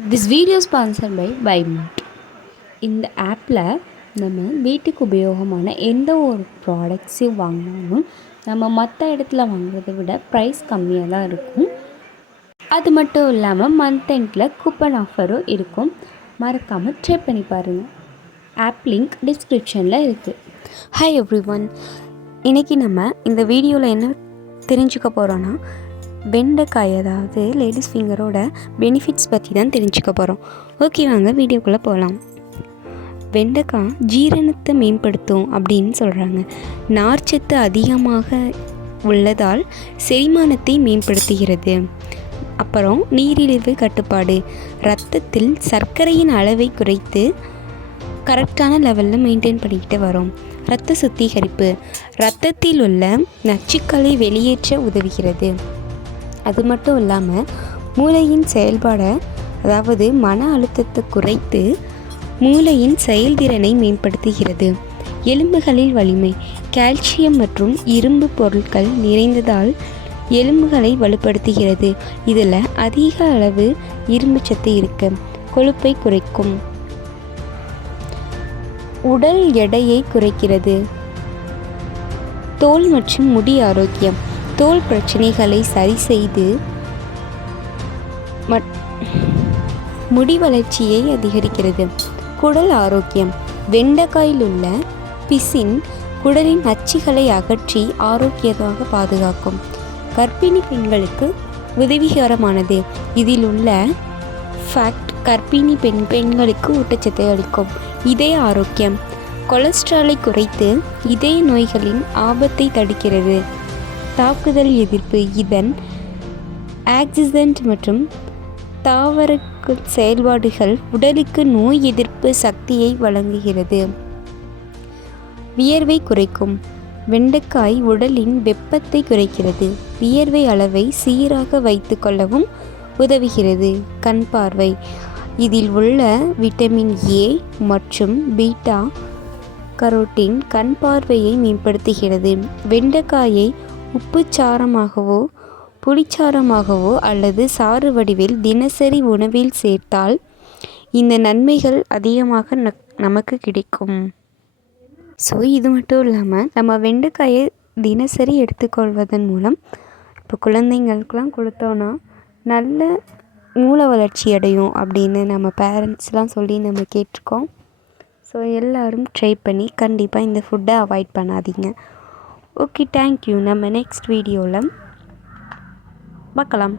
This video sponsored by பைமோட். இந்த ஆப்பில் நம்ம வீட்டுக்கு உபயோகமான எந்த ஒரு ப்ராடக்ட்ஸையும் வாங்கினாலும் நம்ம மற்ற இடத்துல வாங்குறதை விட ப்ரைஸ் கம்மியாக தான் இருக்கும். அது மட்டும் இல்லாமல் மந்த் எண்டில் கூப்பன் ஆஃபரும் இருக்கும். மறக்காமல் ட்ரை பண்ணி பாருங்கள். ஆப் லிங்க் டிஸ்கிரிப்ஷனில் இருக்குது. ஹாய் எவ்ரி ஒன், இன்றைக்கி நம்ம இந்த வீடியோவில் என்ன தெரிஞ்சுக்க போகிறோன்னா, வெண்டைக்காய் அதாவது லேடிஸ் ஃபிங்கரோட பெனிஃபிட்ஸ் பற்றி தான் தெரிஞ்சுக்க போகிறோம். ஓகே, வாங்க வீடியோக்குள்ளே போகலாம். வெண்டைக்காய் ஜீரணத்தை மேம்படுத்தும் அப்படின்னு சொல்கிறாங்க. நார்ச்சத்து அதிகமாக உள்ளதால் செரிமானத்தை மேம்படுத்துகிறது. அப்புறம் நீரிழிவு கட்டுப்பாடு, இரத்தத்தில் சர்க்கரையின் அளவை குறைத்து கரெக்டான லெவலில் மெயின்டைன் பண்ணிக்கிட்டு வரும். இரத்த சுத்திகரிப்பு, இரத்தத்தில் உள்ள நச்சுக்களை வெளியேற்ற உதவுகிறது. அது மட்டும் இல்லாமல் மூளையின் செயல்பாடை அதாவது மன அழுத்தத்தை குறைத்து மூளையின் செயல்திறனை மேம்படுத்துகிறது. எலும்புகளில் வலிமை, கால்சியம் மற்றும் இரும்பு பொருட்கள் நிறைந்ததால் எலும்புகளை வலுப்படுத்துகிறது. இதில் அதிக அளவு இரும்பு சத்து இருக்கு. கொழுப்பை குறைக்கும், உடல் எடையை குறைக்கிறது. தோல் மற்றும் முடி ஆரோக்கியம், தோல் பிரச்சனைகளை சரி செய்து முடி வளர்ச்சியை அதிகரிக்கிறது. குடல் ஆரோக்கியம், வெண்டைக்காயில் உள்ள பிசின் குடலின் நச்சுகளை அகற்றி ஆரோக்கியமாக பாதுகாக்கும். கர்ப்பிணி பெண்களுக்கு உதவிகரமானது. இதில் உள்ள ஃபேக்ட் கர்ப்பிணி பெண்களுக்கு ஊட்டச்சத்தை அளிக்கும். இதய ஆரோக்கியம், கொலஸ்ட்ராலை குறைத்து இதய நோய்களின் ஆபத்தை தடுக்கிறது. தாக்குதல் எதிர்ப்பு, இதன் ஆக்சிஜன்ட் மற்றும் தாவர செயல்பாடுகள் உடலுக்கு நோய் எதிர்ப்பு சக்தியை வழங்குகிறது. வியர்வை குறைக்கும், வெண்டைக்காய் உடலின் வெப்பத்தை குறைக்கிறது. வியர்வை அளவை சீராக வைத்து கொள்ளவும் உதவுகிறது. கண் பார்வை, இதில் உள்ள விட்டமின் ஏ மற்றும் பீட்டா கரோட்டின் கண் பார்வையை மேம்படுத்துகிறது. வெண்டைக்காயை உப்புச்சாரமாகவோ புளிச்சாரமாகவோ அல்லது சாறு வடிவில் தினசரி உணவில் சேர்த்தால் இந்த நன்மைகள் அதிகமாக நமக்கு கிடைக்கும். ஸோ இது மட்டும் இல்லாமல் நம்ம வெண்டைக்காயை தினசரி எடுத்துக்கொள்வதன் மூலம் இப்போ குழந்தைங்களுக்கெலாம் கொடுத்தோன்னா நல்ல மூளை வளர்ச்சி அடையும் அப்படின்னு நம்ம பேரண்ட்ஸ்லாம் சொல்லி நம்ம கேட்டிருக்கோம். ஸோ எல்லோரும் ட்ரை பண்ணி கண்டிப்பாக இந்த ஃபுட்டை அவாய்ட் பண்ணாதீங்க. Okay, thank you. நம்ம நெக்ஸ்ட் வீடியோவில் பார்க்கலாம்.